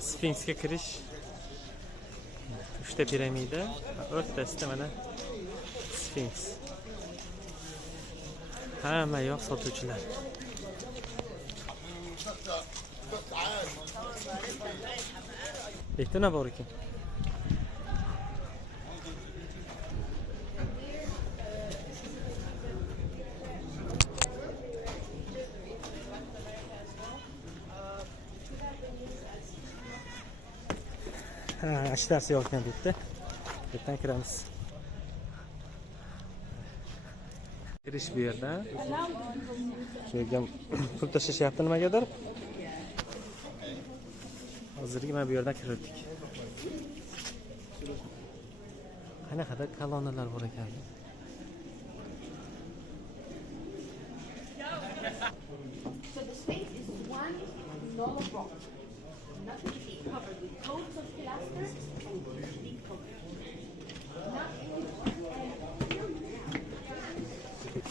Sfinksga kirish. 3 ta piramida, o'rtasida mana Sfinks. Hamma yoq sotuvchilar. Bektina bor ekan. Ashtarsi yo'qkan debdi. Bu yerdan kiramiz. Kirish bu yerda. Shu yerga pul tashlashyapti nimagadir. Hozirgi mana bu yerdan kirdik. Qanaqada kolonalar bor ekan. So the space is one normal box, nothing deep, covered with coats of pilasters and deep cover.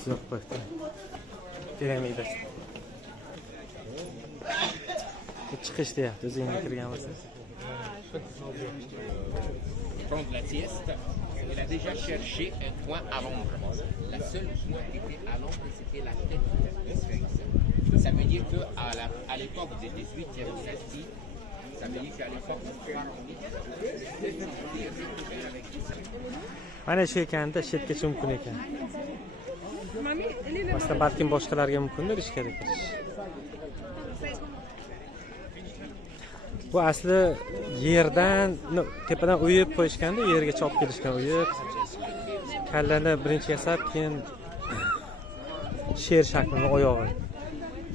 Yo'q qo'ydi. Piramida. Chiqish deyapti, o'zingga kirgan bo'lsangiz. Contre la sieste, elle a déjà cherché un coin à l'ombre. La seule coin qui était à l'ombre, c'était la tête du sphinx. Ça veut dire qu'à l'époque du 18e siècle, ça veut dire qu'à l'époque du pharaon, Mana shu ekanda shetgacha mumkin ekan. Masalan, balkim boshqalarga mumkindir ichkari kirish. Bu asli yerdan, tepadan uyib qo'yishganda, yergacha olib kelishgan, uyib. Kallani birinchi yasab, keyin sher shaklini oyog'i.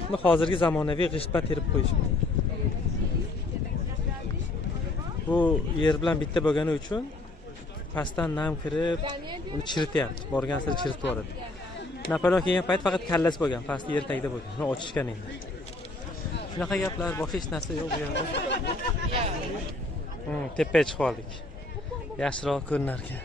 Buni hozirgi zamonaviy g'ishtdan terib qo'yishdi. Bu yer bilan bitta bo'lgani uchun pastdan nam kirib, uni chirityapti. Borgan sari chiritib yuboradi. Napoleon kelgan payt faqat kallasi bo'lgan, pastda yer tagida bo'lgan. Uni ochishgan endi. Shunaqa gaplar, boshqa hech narsa yo'q bu yerda. Tepaga chiqib oldik. Yaxshiroq ko'rinar ekan.